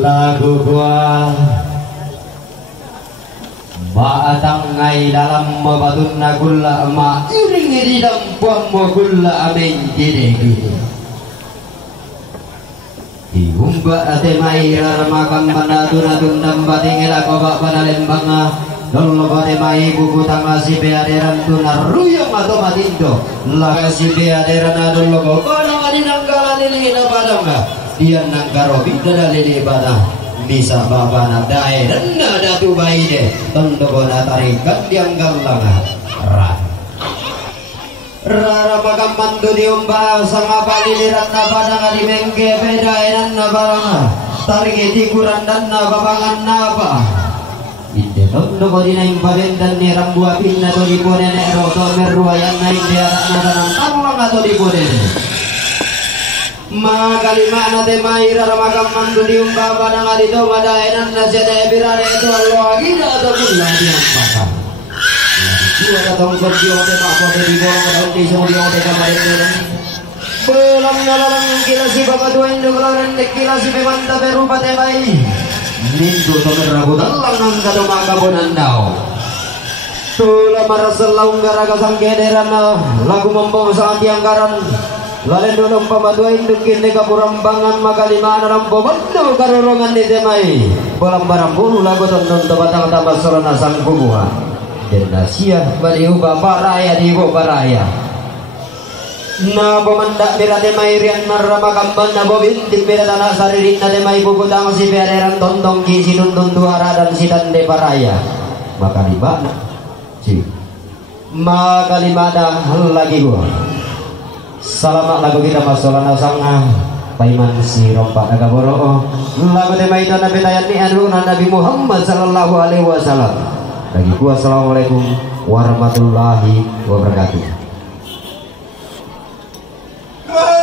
lagu gua Baatang ngai dalam mabatun nagulla ma iring iri dampuang magulla amen gede gede Iumba ate mai ramakan manadun adun dambating ela kobak panalembanga Dolo bade mai buku tamasi beaderan tunar ruyong atau matindo Lakasi beaderan adun logo Badang adinanggala nilina badangga Dian nangkaro bidada lili badang bisa babana dae dan nada tu baide tondogona tarikan yang galanga rara bagam mandu diumba sama paliliran nabadanga di mengke bedaenan nabaranga tarik tikuran dan nababangan napa ide tondogo dina impaden dan niram buah pinna to dipone nek roto meruayan naik diarak nadanang tawang atau dipone Makalima nate maira ramakam mandu diumba padang adito madaenan nasete birare itu Allah gila ataupun lagi yang pakam dua katong kerja ote apa di bawah daun di semua di ote kamarin belam nalalang kila si bapak dua induk laran kila si pemanta berupa tebai nindu tomer rabu dalang nang kado makabonan dao tula maraselau ngaraga sangkederan lagu membawa saat tianggaran Lalu dulu pembantu induk kini kapurambangan makalima dalam pembantu karorongan di temai bolam barang bulu lagu tonton batang tambah sorona sang kubuha dan nasiah badiu bapak raya di ibu baraya na pemandak mira temai rian marrama kamban na bobin di mira tanah saririn na temai buku tang si beaderan tontong kisi nuntun tuara dan si tande baraya makalima si makalima dah lagi gua Salamat lagu kita masolana sanga paiman si rompak nagaboro lagu tema itu nabi tayat ni anuna Nabi Muhammad sallallahu alaihi wasallam lagi gua assalamualaikum warahmatullahi wabarakatuh Oh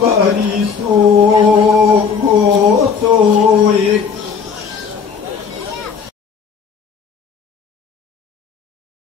Bari so